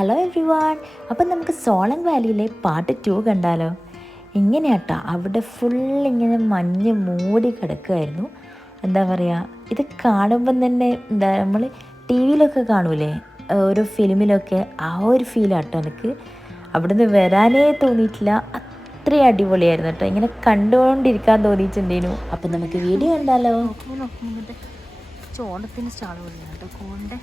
Hello every one. അപ്പം നമുക്ക് Solang വാലിയിലെ part 2 കണ്ടാലോ? ഇങ്ങനെയാട്ടോ, അവിടെ ഫുൾ ഇങ്ങനെ മഞ്ഞ് മൂടി കിടക്കുമായിരുന്നു. എന്താ പറയുക, ഇത് കാണുമ്പം തന്നെ നമ്മൾ ടി വിയിലൊക്കെ കാണൂലേ, ഓരോ ഫിലിമിലൊക്കെ ആ ഒരു ഫീലാട്ടോ എനിക്ക്. അവിടുന്ന് വരാനേ തോന്നിയിട്ടില്ല, അത്രയും അടിപൊളിയായിരുന്നു കേട്ടോ. ഇങ്ങനെ കണ്ടുകൊണ്ടിരിക്കാൻ തോന്നിയിട്ടുണ്ടേനു. അപ്പം നമുക്ക് വീഡിയോ കണ്ടാലോ? ചോളത്തിന് സ്റ്റാൾ പോലെയാണ് കേട്ടോ, കോണിൻ്റെ.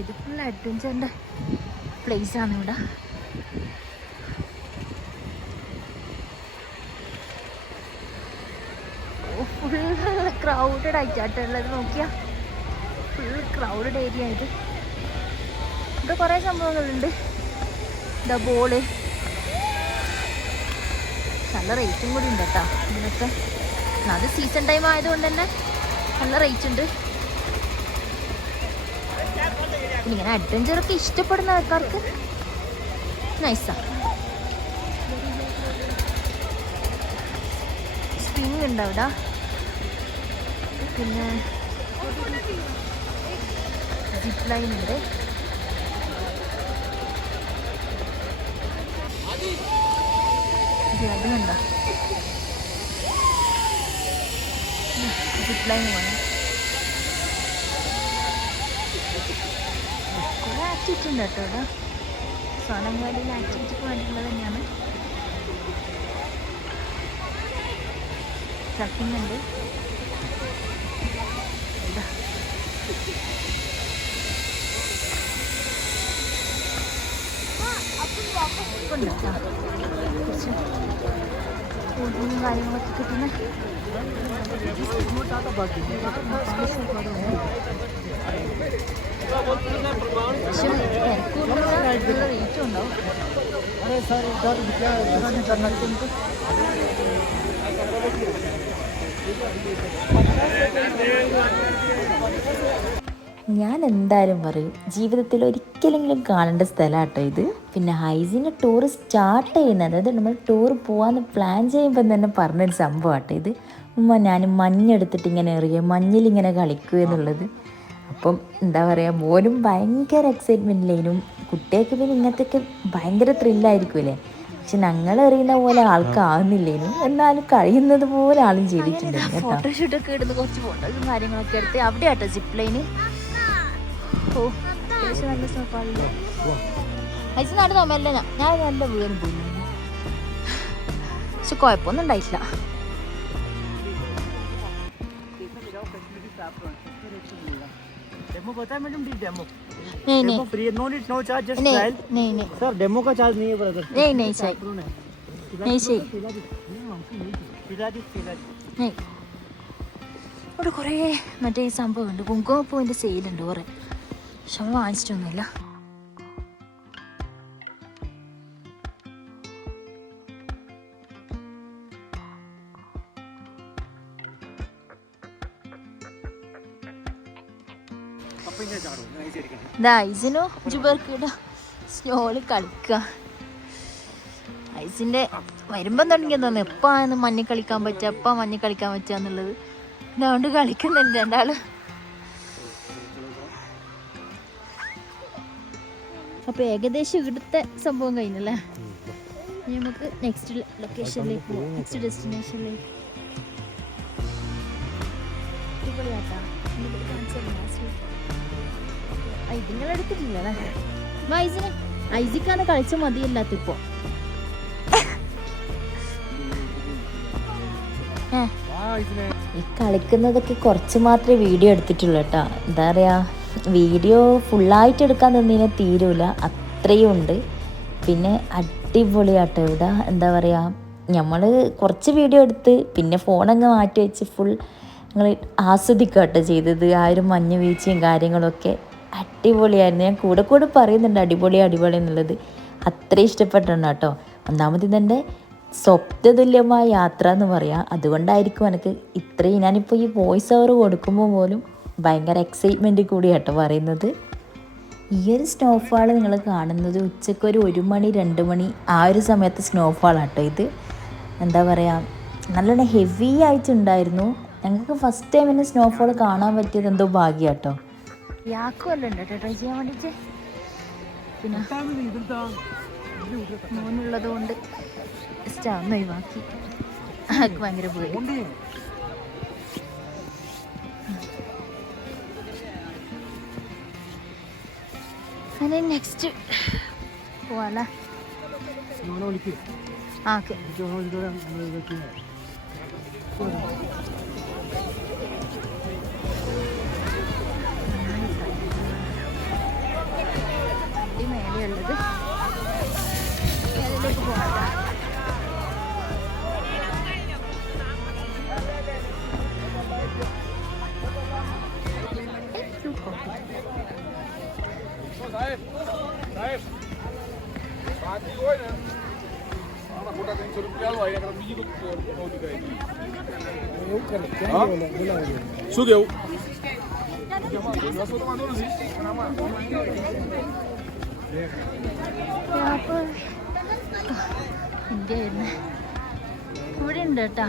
ഇത് ഫുൾ അഡ്വഞ്ചറിൻ്റെ പ്ലേസാണ് ഇവിടെ. ഫുൾ ക്രൗഡഡ് ആയിട്ടാട്ടുള്ളത്. നോക്കിയാൽ ഫുൾ ക്രൗഡഡ് ഏരിയ ഇത്. ഇവിടെ കുറേ സംഭവങ്ങളുണ്ട്. ഇതാ ബോള്, നല്ല റേറ്റും കൂടി ഉണ്ട് കേട്ടോ ഇതിനൊക്കെ. അത് സീസൺ ടൈം ആയതുകൊണ്ട് തന്നെ നല്ല റേറ്റ് ഉണ്ട്. പിന്നെ ഇങ്ങനെ അഡ്വഞ്ചറൊക്കെ ഇഷ്ടപ്പെടുന്ന ആൾക്കാർക്ക് നൈസാണ്. സ്പ്രിങ് ഉണ്ട് അവിടെ. പിന്നെ സിപ്പ് ലൈൻ ഉണ്ട്. അതുണ്ടോ സിപ്പ് ലൈൻ വേണം. കുറെ ആക്ടിവിറ്റി ഉണ്ട് കേട്ടോ ഇവിടെ. സോളങ് വാലിയിൽ ആക്ടിവിറ്റിക്ക് വേണ്ടിയിട്ടുള്ളത് തന്നെയാണ്. സർഫിംഗ് ഉണ്ട്. കുറച്ച് ഫുഡും കാര്യങ്ങളൊക്കെ കിട്ടുന്ന റേറ്റും ഉണ്ടാവും. ഞാൻ എന്തായാലും പറയും, ജീവിതത്തിൽ ഒരിക്കലെങ്കിലും കാണേണ്ട സ്ഥലമാട്ടോ ഇത്. പിന്നെ ഹൈസിന് ടൂർ സ്റ്റാർട്ട് ചെയ്യുന്നത്, അതായത് നമ്മൾ ടൂർ പോകാമെന്ന് പ്ലാൻ ചെയ്യുമ്പോൾ തന്നെ പറഞ്ഞൊരു സംഭവമാട്ടോ ഇത്. ഞാൻ മഞ്ഞെടുത്തിട്ട് ഇങ്ങനെ എറിയുക, മഞ്ഞിലിങ്ങനെ കളിക്കുക എന്നുള്ളത്. അപ്പം എന്താ പറയുക, മോനും ഭയങ്കര എക്സൈറ്റ്മെൻറ്റിലേനും, കുട്ടികൾക്ക് പിന്നെ ഇങ്ങനത്തെയൊക്കെ ഭയങ്കര ത്രില്ലായിരിക്കുമല്ലേ. പക്ഷെ ഞങ്ങൾ എറിയുന്ന പോലെ ആൾക്കാവുന്നില്ലേനും, എന്നാലും കഴിയുന്നത് പോലെ ആളും ചെയ്തിട്ടുണ്ടായിരുന്നു കേട്ടോ. ഫോട്ടോഷൂട്ടൊക്കെ ഇടുന്ന കുറച്ച് ഫോട്ടോസും കാര്യങ്ങളൊക്കെ എടുത്ത് അവിടെ ആട്ടോ സിപ്പ് ലൈന്. ഓ അത്യാവശ്യം നല്ല സ്നോഫാളില്ലേ. ഐസ് നാട് തോമല്ല, ഞാൻ നല്ല വീണ് പോയി. പക്ഷെ കുഴപ്പമൊന്നും ഉണ്ടായിട്ടില്ല. डेमो पता है मैडम? डेमो डेमो फ्री है, no need no charge, just trial. नहीं नहीं सर डेमो का चार्ज नहीं है ब्रदर. नहीं नहीं चाहिए, नहीं चाहिए. ഇവിടെ കുറേ മറ്റേ ഈ സംഭവമുണ്ട്, കുങ്കുമപ്പൂവിൻ്റെ സെയിലുണ്ട് കുറേ. പക്ഷെ നമ്മൾ വാങ്ങിച്ചിട്ടൊന്നുമില്ല. ഐസിനോ ജുബർക്കിട സ്നോള് കളിക്കുക. ഐസിൻ്റെ വരുമ്പം തുടങ്ങിയത് തോന്നുന്നു എപ്പാന്ന് മഞ്ഞ് കളിക്കാൻ പറ്റുക, എപ്പാ മഞ്ഞ് കളിക്കാൻ പറ്റുക എന്നുള്ളത്. അതുകൊണ്ട് കളിക്കുന്നുണ്ട് രണ്ടാള്. അപ്പോൾ ഏകദേശം ഇവിടുത്തെ സംഭവം കഴിഞ്ഞല്ലേ. നമുക്ക് നെക്സ്റ്റ് ലൊക്കേഷനിലേക്ക് പോകാം, നെക്സ്റ്റ് ഡെസ്റ്റിനേഷനിലേക്ക്. അടിപൊളിയാട്ടാ. ഇതിങ്ങളെടുത്തിട്ടില്ലേ ഐസിന്? ഐസിക്കാണ് കളിച്ച മതിയല്ലാത്ത ഇപ്പോ. ഈ കളിക്കുന്നതൊക്കെ കുറച്ച് മാത്രമേ വീഡിയോ എടുത്തിട്ടുള്ളൂ കേട്ടോ. എന്താ പറയുക, വീഡിയോ ഫുള്ളായിട്ട് എടുക്കാൻ തന്നതിനെ തീരൂല, അത്രയും ഉണ്ട്. പിന്നെ അടിപൊളിയാട്ടോ ഇവിടെ. എന്താ പറയുക, നമ്മൾ കുറച്ച് വീഡിയോ എടുത്ത് പിന്നെ ഫോണങ്ങ് മാറ്റി വെച്ച് ഫുൾ ഞങ്ങൾ ആസ്വദിക്കുക കേട്ടോ ചെയ്തത്. ആ ഒരു മഞ്ഞ് വീഴ്ചയും കാര്യങ്ങളൊക്കെ അടിപൊളിയായിരുന്നു. ഞാൻ കൂടെ കൂടെ പറയുന്നുണ്ട് അടിപൊളി അടിപൊളി എന്നുള്ളത്. അത്ര ഇഷ്ടപ്പെട്ടുണ്ട് കേട്ടോ. ഒന്നാമത് ഇതെൻ്റെ സ്വപ്നതുല്യമായ യാത്ര എന്ന് പറയാം. അതുകൊണ്ടായിരിക്കും എനിക്ക് ഇത്രയും, ഞാനിപ്പോൾ ഈ വോയിസ് ഓവർ കൊടുക്കുമ്പോൾ പോലും ഭയങ്കര എക്സൈറ്റ്മെൻറ്റ് കൂടി കേട്ടോ പറയുന്നത്. ഈ ഒരു സ്നോഫാൾ നിങ്ങൾ കാണുന്നത് ഉച്ചയ്ക്ക് ഒരു 1 മണി 2 മണി ആ ഒരു സമയത്ത് സ്നോഫാളാട്ടോ ഇത്. എന്താ പറയുക, നല്ലോണം ഹെവി ആയിട്ടുണ്ടായിരുന്നു. ഞങ്ങൾക്ക് ഫസ്റ്റ് ടൈം തന്നെ സ്നോഫാൾ കാണാൻ പറ്റിയത് എന്തോ ഭാഗ്യം കേട്ടോ. യാക്കുമല്ലോ ഉണ്ട് കേട്ടോ ട്രൈ ചെയ്യാൻ വേണ്ടിയിട്ട്. പിന്നെ മോനുള്ളത് കൊണ്ട് സ്റ്റാർന്ന് ഒഴിവാക്കി. അതൊക്കെ ഭയങ്കര പേടി. അങ്ങനെ നെക്സ്റ്റ് പോവാല. ഓക്കെ മേലെയുള്ളത് മേലിലേക്ക് പോകാം. Sugiu. ഇവിടെ ഉണ്ട് കേട്ടാ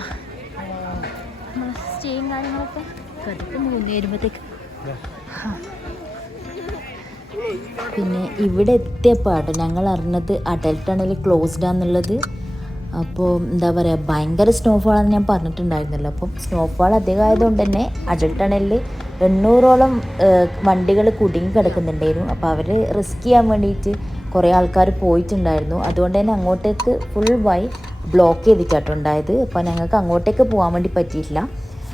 നമ്മൾ സ്റ്റേയും കാര്യങ്ങളൊക്കെ കിടക്കുന്നു വരുമ്പോഴത്തേക്ക്. പിന്നെ ഇവിടെ എത്തിയപ്പാട്ടോ ഞങ്ങൾ അറിഞ്ഞത് അടൽ ടണൽ ക്ലോസ്ഡാന്നുള്ളത്. അപ്പോൾ എന്താ പറയുക, ഭയങ്കര സ്നോഫാളാണെന്ന് ഞാൻ പറഞ്ഞിട്ടുണ്ടായിരുന്നല്ലോ. അപ്പം സ്നോഫാൾ അധികം ആയതുകൊണ്ട് തന്നെ അടൽ ടണലിൽ 800ഓളം വണ്ടികൾ കുടുങ്ങി കിടക്കുന്നുണ്ടായിരുന്നു. അപ്പോൾ അവർ റിസ്ക് ചെയ്യാൻ വേണ്ടിയിട്ട് കുറേ ആൾക്കാർ പോയിട്ടുണ്ടായിരുന്നു. അതുകൊണ്ട് തന്നെ അങ്ങോട്ടേക്ക് ഫുൾ ബ്ലോക്ക് ചെയ്തിട്ടായിട്ടുണ്ടായത്. അപ്പോൾ ഞങ്ങൾക്ക് അങ്ങോട്ടേക്ക് പോകാൻ വേണ്ടി പറ്റിയിട്ടില്ല.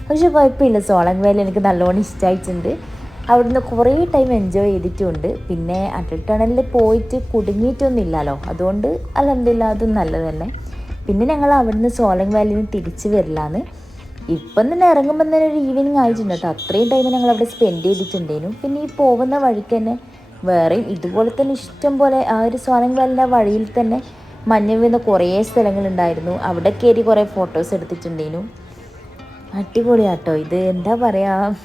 പക്ഷേ കുഴപ്പമില്ല, സോളങ് വാലി എനിക്ക് നല്ലോണം ഇഷ്ടമായിട്ടുണ്ട്. അവിടുന്ന് കുറേ ടൈം എൻജോയ് ചെയ്തിട്ടുമുണ്ട്. പിന്നെ അടൽ ടണലിൽ പോയിട്ട് കുടുങ്ങിയിട്ടൊന്നുമില്ലല്ലോ, അതുകൊണ്ട് അൽഹംദുലില്ലാ അതും നല്ലത് തന്നെ. പിന്നെ ഞങ്ങൾ അവിടുന്ന് സോളങ് വാലിയിൽ നിന്ന് തിരിച്ച് വരില്ലാന്ന്. ഇപ്പം തന്നെ ഇറങ്ങുമ്പോൾ തന്നെ ഒരു ഈവനിങ് ആയിട്ടുണ്ട് കേട്ടോ. അത്രയും ടൈം ഞങ്ങൾ അവിടെ സ്പെൻഡ് ചെയ്തിട്ടുണ്ടായിരുന്നു. പിന്നെ ഈ പോകുന്ന വഴിക്ക് തന്നെ വേറെയും ഇതുപോലെ തന്നെ ഇഷ്ടം പോലെ ആ ഒരു സോളങ് വാലിൻ്റെ വഴിയിൽ തന്നെ മഞ്ഞ് വീഴുന്ന കുറേ സ്ഥലങ്ങളുണ്ടായിരുന്നു. അവിടെ കയറി കുറേ ഫോട്ടോസ് എടുത്തിട്ടുണ്ടായിരുന്നു. അടിപൊളിയാട്ടോ ഇത്. എന്താ പറയുക,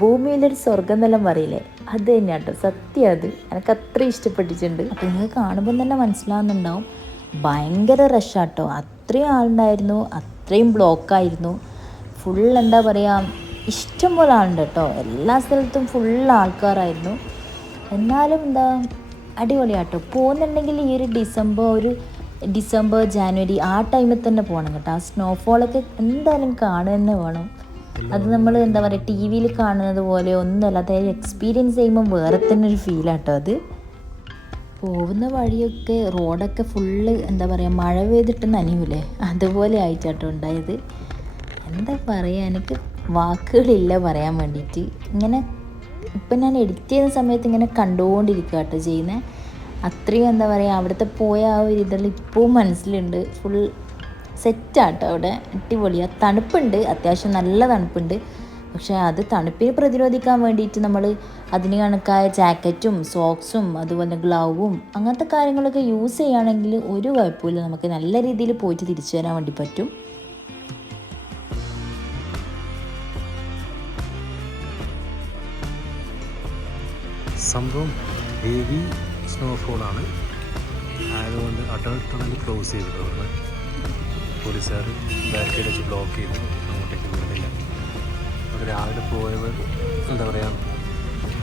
ഭൂമിയിലൊരു സ്വർഗം എന്നെല്ലാം പറയില്ലേ, അത് തന്നെയാട്ടോ സത്യം. അത് എനിക്ക് അത്ര ഇഷ്ടപ്പെട്ടിട്ടുണ്ട്. അപ്പോൾ നിങ്ങൾക്ക് കാണുമ്പോൾ തന്നെ മനസ്സിലാവുന്നുണ്ടാവും ഭയങ്കര റഷാട്ടോ. അത്രയും ആളുണ്ടായിരുന്നു, അത്രയും ബ്ലോക്കായിരുന്നു. ഫുൾ എന്താ പറയുക, ഇഷ്ടം പോലെ ആളുണ്ട് കേട്ടോ. എല്ലാ സ്ഥലത്തും ഫുൾ ആൾക്കാരായിരുന്നു. എന്നാലും എന്താ അടിപൊളിയാട്ടോ. പോകുന്നുണ്ടെങ്കിൽ ഈ ഒരു ഡിസംബർ ജാനുവരി ആ ടൈമിൽ തന്നെ പോകണം കേട്ടോ. ആ സ്നോഫോളൊക്കെ എന്തായാലും കാണുക തന്നെ വേണം. അത് നമ്മൾ എന്താ പറയുക ടി വിയിൽ കാണുന്നത് പോലെ ഒന്നുമല്ല, അതായത് എക്സ്പീരിയൻസ് ചെയ്യുമ്പോൾ വേറെ തന്നെ ഒരു ഫീലാട്ടോ അത്. പോകുന്ന വഴിയൊക്കെ റോഡൊക്കെ ഫുള്ള് എന്താ പറയുക മഴ പെയ്തിട്ട് നനയൂലേ, അതുപോലെ ആയിട്ടാട്ടോ ഉണ്ടായത്. എന്താ പറയുക, എനിക്ക് വാക്കുകളില്ല പറയാൻ വേണ്ടിയിട്ട്. ഇങ്ങനെ ഇപ്പം ഞാൻ എഡിറ്റ് ചെയ്യുന്ന സമയത്ത് ഇങ്ങനെ കണ്ടുകൊണ്ടിരിക്കുക കേട്ടോ ചെയ്യുന്നത്. അത്രയും എന്താ പറയുക അവിടുത്തെ പോയ ആ ഒരു ഇതെല്ലാം ഇപ്പോൾ മനസ്സിലുണ്ട്. ഫുൾ സെറ്റാട്ടോ അവിടെ, അടിപൊളിയാണ്. തണുപ്പുണ്ട്, അത്യാവശ്യം നല്ല തണുപ്പുണ്ട്. പക്ഷേ അത് തണുപ്പിനെ പ്രതിരോധിക്കാൻ വേണ്ടിയിട്ട് നമ്മൾ അതിന് കണക്കായ ജാക്കറ്റും സോക്സും അതുപോലെ ഗ്ലൗവും അങ്ങനത്തെ കാര്യങ്ങളൊക്കെ യൂസ് ചെയ്യുകയാണെങ്കിൽ ഒരു കുഴപ്പമില്ല, നമുക്ക് നല്ല രീതിയിൽ പോയിട്ട് തിരിച്ചു വരാൻ വേണ്ടി പറ്റും. സംഭവം ഹെവി സ്നോഫോളാണ് ആയതുകൊണ്ട് അടൽ ടണൽ ക്ലോസ് ചെയ്തിട്ടുണ്ട്. പോലീസുകാർ ബാരിക്കേഡ് വെച്ച് ബ്ലോക്ക് ചെയ്തു, അങ്ങോട്ടേക്ക് വിടുന്നില്ല. അവർ രാവിലെ പോയവർ എന്താ പറയുക,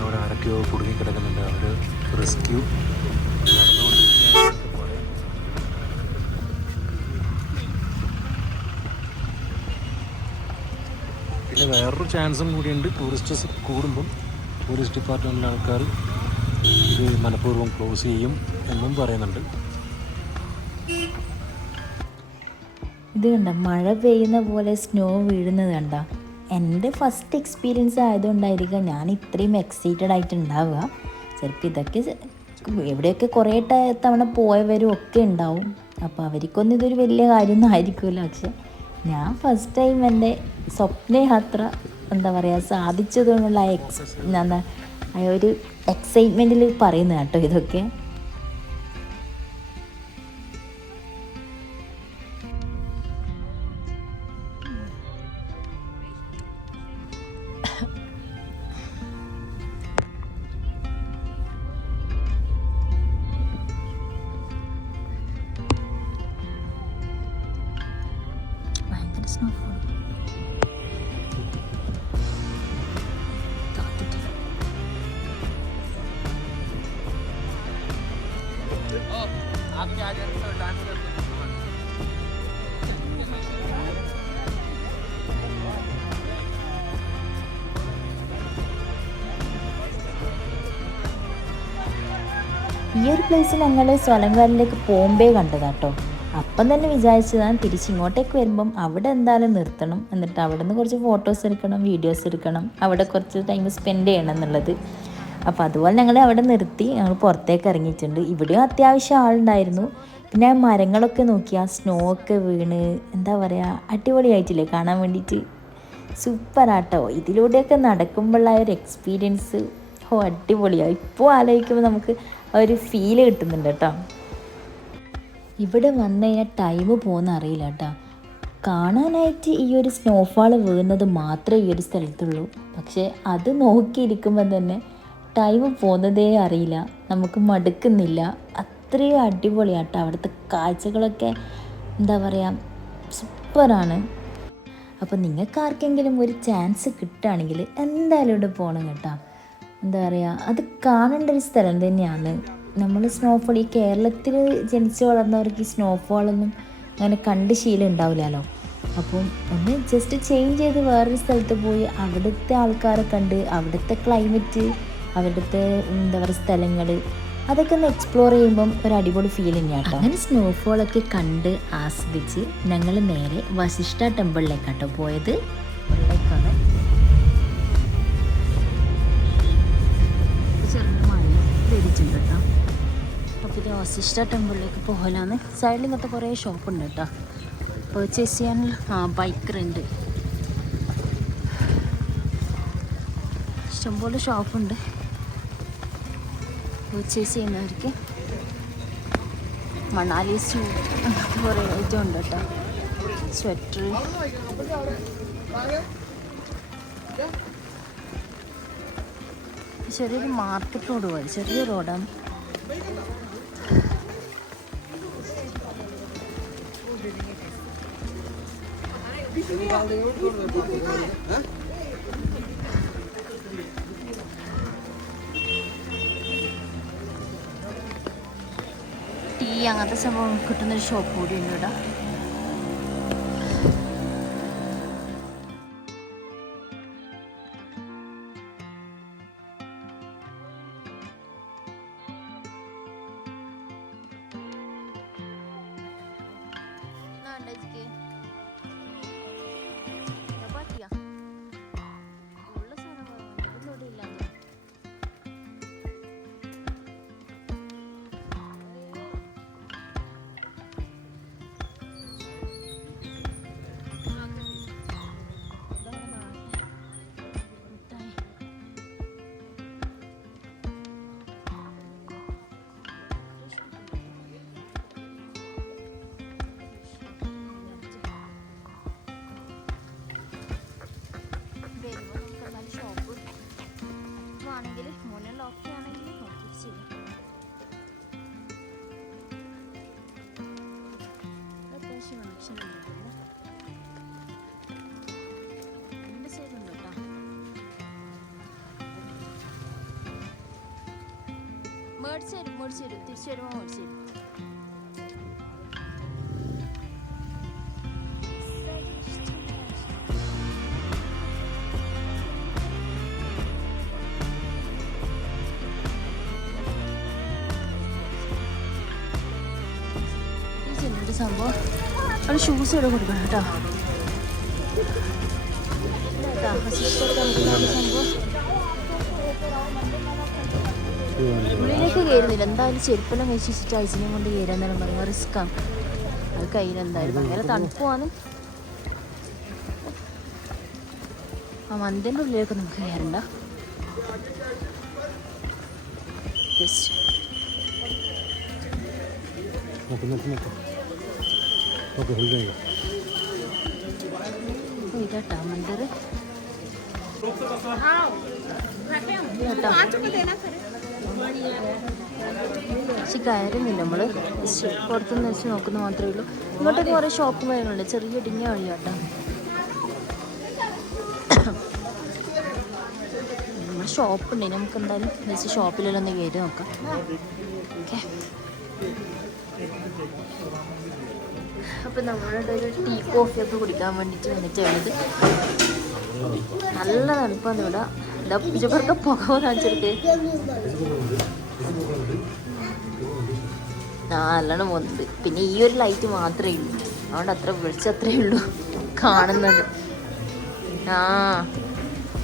അവിടെ ആരൊക്കെയോ കുടുങ്ങി കിടക്കുന്നുണ്ട്. അവർ റെസ്ക്യൂ നടന്നുകൊണ്ടിരിക്കുകയാണെന്നൊക്കെ പറയാം. പിന്നെ വേറൊരു ചാൻസും കൂടിയുണ്ട്. ടൂറിസ്റ്റേഴ്സ് കൂടുമ്പം പോലീസ് ഡിപ്പാർട്ട്മെൻറ്റിലെ ആൾക്കാർ ഇത് മനഃപൂർവ്വം ക്ലോസ് ചെയ്യും എന്നും പറയുന്നുണ്ട്. ഇത് കണ്ട മഴ പെയ്യുന്ന പോലെ സ്നോ വീഴുന്നത് കണ്ട. എൻ്റെ ഫസ്റ്റ് എക്സ്പീരിയൻസ് ആയതുകൊണ്ടായിരിക്കാം ഞാൻ ഇത്രയും എക്സൈറ്റഡ് ആയിട്ടുണ്ടാവുക. ചിലപ്പോൾ ഇതൊക്കെ എവിടെയൊക്കെ കുറേ തവണ പോയവരും ഒക്കെ ഉണ്ടാവും. അപ്പോൾ അവർക്കൊന്നും ഇതൊരു വലിയ കാര്യമൊന്നും ആയിരിക്കുമല്ലോ. പക്ഷെ ഞാൻ ഫസ്റ്റ് ടൈം എൻ്റെ സ്വപ്നയാത്ര എന്താ പറയുക സാധിച്ചതുകൊണ്ടുള്ള ആ ഒരു എക്സൈറ്റ്മെൻറ്റിൽ പറയുന്നത് കേട്ടോ ഇതൊക്കെ. ഈ ഒരു പ്ലേസ് ഞങ്ങൾ സ്വലങ്കാലിലേക്ക് പോകുമ്പേ കണ്ടതാട്ടോ. അപ്പം തന്നെ വിചാരിച്ചതാണ് തിരിച്ചിങ്ങോട്ടേക്ക് വരുമ്പം അവിടെ എന്തായാലും നിർത്തണം, എന്നിട്ട് അവിടെ നിന്ന് കുറച്ച് ഫോട്ടോസ് എടുക്കണം, വീഡിയോസ് എടുക്കണം, അവിടെ കുറച്ച് ടൈം സ്പെൻഡ് ചെയ്യണം എന്നുള്ളത്. അപ്പോൾ അതുപോലെ ഞങ്ങൾ അവിടെ നിർത്തി ഞങ്ങൾ പുറത്തേക്ക് ഇറങ്ങിയിട്ടുണ്ട്. ഇവിടെയും അത്യാവശ്യം ആളുണ്ടായിരുന്നു. പിന്നെ മരങ്ങളൊക്കെ നോക്കിയാൽ സ്നോ ഒക്കെ വീണ് എന്താ പറയുക, അടിപൊളിയായിട്ടില്ലേ കാണാൻ വേണ്ടിയിട്ട്. സൂപ്പറാട്ടോ. ഇതിലൂടെയൊക്കെ നടക്കുമ്പോഴുള്ള ഒരു എക്സ്പീരിയൻസ് അടിപൊളിയാണ്. ഇപ്പോൾ ആലോചിക്കുമ്പോൾ നമുക്ക് ആ ഒരു ഫീല് കിട്ടുന്നുണ്ട് കേട്ടോ. ഇവിടെ വന്നു കഴിഞ്ഞാൽ ടൈം പോകുന്ന അറിയില്ല കേട്ടോ. കാണാനായിട്ട് ഈ ഒരു സ്നോഫാൾ വീഴുന്നത് മാത്രമേ ഈ ഒരു സ്ഥലത്തുള്ളൂ. പക്ഷേ അത് നോക്കിയിരിക്കുമ്പോൾ തന്നെ ടൈം പോകുന്നതേ അറിയില്ല, നമുക്ക് മടുക്കുന്നില്ല. അത്രയും അടിപൊളിയാട്ടോ. അവിടുത്തെ കാഴ്ചകളൊക്കെ എന്താ പറയുക, സൂപ്പറാണ്. അപ്പോൾ നിങ്ങൾക്ക് ആർക്കെങ്കിലും ഒരു ചാൻസ് കിട്ടുകയാണെങ്കിൽ എന്തായാലും ഇവിടെ പോകണം കേട്ടോ. എന്താ പറയുക, അത് കാണേണ്ട ഒരു സ്ഥലം തന്നെയാണ്. നമ്മൾ സ്നോഫോൾ ഈ കേരളത്തിൽ ജനിച്ച് വളർന്നവർക്ക് ഈ സ്നോഫോളൊന്നും അങ്ങനെ കണ്ട് ശീലം ഉണ്ടാവില്ലല്ലോ. അപ്പം ഒന്ന് ജസ്റ്റ് ചേഞ്ച് ചെയ്ത് വേറൊരു സ്ഥലത്ത് പോയി അവിടുത്തെ ആൾക്കാരെ കണ്ട് അവിടുത്തെ ക്ലൈമറ്റ്, അവിടുത്തെ എന്താ പറയുക സ്ഥലങ്ങൾ, അതൊക്കെ ഒന്ന് എക്സ്പ്ലോർ ചെയ്യുമ്പം ഒരു അടിപൊളി ഫീൽ തന്നെയാണ് കേട്ടോ. അങ്ങനെ സ്നോഫോളൊക്കെ കണ്ട് ആസ്വദിച്ച് ഞങ്ങൾ നേരെ വശിഷ്ഠ ടെമ്പിളിലേക്കാട്ടോ പോയത്. കേട്ടോ. അപ്പോൾ ഇത് വശിഷ്ഠ ടെമ്പിളിലേക്ക് പോകലാന്ന്. സൈഡിൽ ഇങ്ങനത്തെ കുറേ ഷോപ്പുണ്ട് കേട്ടോ. പർച്ചേസ് ചെയ്യാനുള്ള ബൈക്ക് റെൻ്റ്, ഇഷ്ടംപോലെ ഷോപ്പുണ്ട്. പർച്ചേസ് ചെയ്യുന്നവർക്ക് മണാലി സ്യൂട്ട് അങ്ങനത്തെ കുറേ ഐറ്റം ഉണ്ട് കേട്ടോ. സ്വെറ്റർ, ചെറിയൊരു മാർക്കറ്റ് റോഡ് പോലെ, ചെറിയ റോഡാണ്. ടീ അങ്ങനത്തെ സംഭവം കിട്ടുന്നൊരു ഷോപ്പ് കൂടി ഉണ്ട് ഇവിടെ. മേടിച്ചു തരും, തിരിച്ചു വരുമ്പോൾ മേടിച്ചു തരും. സംഭവം അവിടെ ഷൂസ് ഇവിടെ കൊടുക്കണം കേട്ടോ. ഉള്ളിലേക്ക് കയറുന്നില്ല. എന്തായാലും ചെരുപ്പെല്ലാം കഴിച്ചിട്ട് ഐസിനെയും കൊണ്ട് കയറാന്നെല്ലാം പറയുമ്പോൾ റിസ്ക്കാണ്. അത് കയ്യിലെന്തായാലും ഭയങ്കര തണുപ്പുമാണ്. ആ മന്തിൻ്റെ ഉള്ളിലേക്ക് നമുക്ക് കയറണ്ട. ഇതാട്ടാ മന്ദിർ. പക്ഷെ കയറുന്നില്ല നമ്മൾ, പുറത്തുനിന്ന് വെച്ച് നോക്കുന്ന മാത്രമേ ഉള്ളൂ. ഇങ്ങോട്ടൊക്കെ കുറേ ഷോപ്പും കാര്യങ്ങളുണ്ട്, ചെറിയ ഇടുങ്ങിയ വഴിയാട്ടോ. നമ്മൾ ഷോപ്പുണ്ട്, നമുക്ക് എന്തായാലും ജസ്റ്റ് ഷോപ്പിലെല്ലാം ഒന്ന് കയറി നോക്കാം. ഓക്കെ. അപ്പം നമ്മളുടെ ഒരു ടീ കോഫിയൊക്കെ കുടിക്കാൻ വേണ്ടിയിട്ട് വന്നിട്ടുള്ളത്. നല്ല തണുപ്പാണ് ഇവിടെ. ഇതൊക്കെ പുക കാണിച്ചെടുക്ക്. നല്ലോണം പോകുന്നുണ്ട്. പിന്നെ ഈ ഒരു ലൈറ്റ് മാത്രമേ ഉള്ളൂ, അതുകൊണ്ട് അത്ര വെളിച്ചത്രേ ഉള്ളൂ കാണുന്നത്.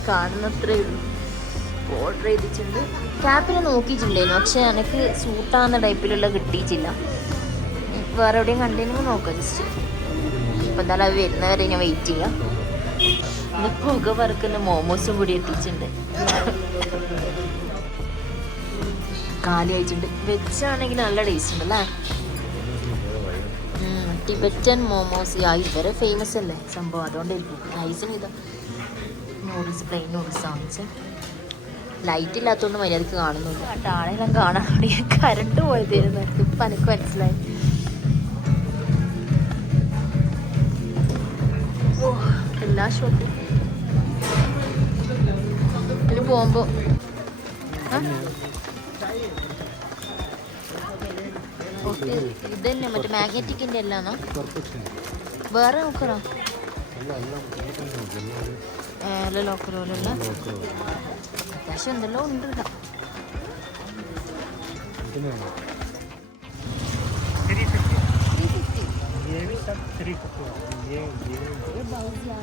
കാണുന്നത്രേ ഉള്ളൂ. ഓർഡർ ചെയ്തിട്ടുണ്ട്. ക്യാപ്പിന് നോക്കിയിട്ടുണ്ടായിരുന്നു, പക്ഷെ എനിക്ക് സൂട്ടാകുന്ന ടൈപ്പിലുള്ള കിട്ടിയിട്ടില്ല. വേറെ എവിടെയും കണ്ടിരുന്നെങ്കിൽ നോക്കാം ജസ്റ്റ്. ഇപ്പം എന്തായാലും അത് വരുന്നവരെ ഞാൻ വെയിറ്റ് ചെയ്യാം. പിന്നെ പുക പറക്കുന്ന മോമോസും കൂടി എത്തിയിട്ടുണ്ട്. കാലി കഴിച്ചിട്ടുണ്ട്. വെച്ചാണെങ്കിൽ നല്ല ടേസ്റ്റ് ഉണ്ട് അല്ലേ. ടിബറ്റൻ മോമോസ് ഇവരെ ഫേമസ് അല്ലേ സംഭവം, അതുകൊണ്ടായിരിക്കും. നൈസിന് ഇതാ നൂഡിൽസ്, പ്ലെയിൻ നൂഡിൽസ് വാങ്ങിച്ച. ലൈറ്റ് ഇല്ലാത്തതുകൊണ്ട് മര്യാദക്ക് കാണുന്നില്ല. ആളെല്ലാം കാണാൻ തുടങ്ങി. കറണ്ട് പോയതായിരുന്നു എനിക്ക്. ഇപ്പം എനിക്ക് മനസ്സിലായി. ഓ, എല്ലാ ഷോപ്പും ഇതിന് പോകുമ്പോൾ ഇത് തന്നെ മറ്റേ മാഗ്നറ്റിക്കിൻ്റെ എല്ലാന്നോ വേറെ നോക്കണോ? എല്ലാ ലോക്കർ പോലുള്ള അത്യാവശ്യം എന്തെല്ലോ ഉണ്ട്.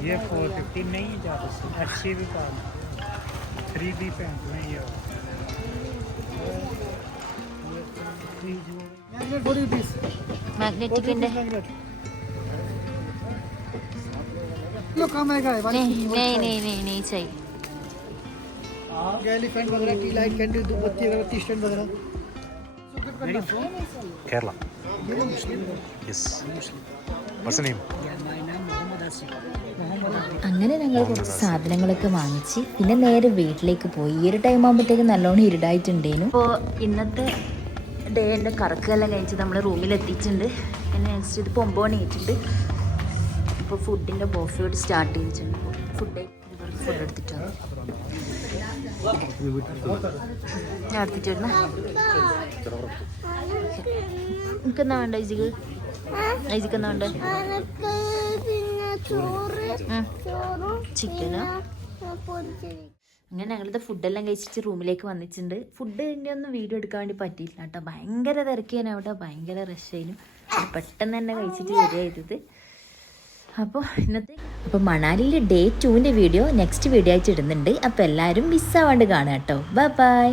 ये 450 नहीं ज़्यादा अच्छी भी काम 3D पेंट नहीं है। മാഗ്നറ്റിക്കിൻ്റെ कम आएगा नहीं चाहिए. एलिफेंट वगैरह टी लाइट कैंडल धूपबत्ती वगैरह टी स्टैंड वगैरह കേരള. യെസ്. Watts name? അങ്ങനെ ഞങ്ങൾ കുറച്ച് സാധനങ്ങളൊക്കെ വാങ്ങിച്ച് പിന്നെ നേരെ വീട്ടിലേക്ക് പോയി. ഈ ഒരു ടൈം ആകുമ്പോഴത്തേക്ക് നല്ലോണം ഇരുടായിട്ടുണ്ടേനു. അപ്പോൾ ഇന്നത്തെ ഡേൻ്റെ കറക്കെല്ലാം കഴിച്ച് നമ്മൾ റൂമിലെത്തിയിട്ടുണ്ട്. പിന്നെ നെക്സ്റ്റ് ഇത് 9 മണിയായിട്ടുണ്ട്. ഇപ്പോൾ ഫുഡിൻ്റെ ബോഫയോട് സ്റ്റാർട്ട് ചെയ്തിട്ടുണ്ട്. ഫുഡ് എടുത്തിട്ട് വന്നു. ഞാൻ എടുത്തിട്ട് വരുന്ന എനിക്കെന്നാ വേണ്ട ഐജിക്ക്? ഐജിക്ക് എന്നാ വേണ്ട? ചിക്കനാ? അങ്ങനെ ഞങ്ങളുടെ ഫുഡെല്ലാം കഴിച്ചിട്ട് റൂമിലേക്ക് വന്നിട്ടുണ്ട്. ഫുഡിൻ്റെ ഒന്നും വീഡിയോ എടുക്കാൻ വേണ്ടി പറ്റിയില്ല കേട്ടോ. ഭയങ്കര തിരക്കിയാണ് അവിടെ, ഭയങ്കര റഷായിരുന്നു. പെട്ടെന്ന് തന്നെ കഴിച്ചിട്ട് വരിക ചെയ്തത്. അപ്പോൾ മണാലിയിലെ ഡേ 2ൻ്റെ വീഡിയോ നെക്സ്റ്റ് വീഡിയോ ആയിട്ട് ഇടുന്നുണ്ട്. അപ്പോൾ എല്ലാവരും മിസ്സാവാണ്ട് കാണുക കേട്ടോ. Bye bye.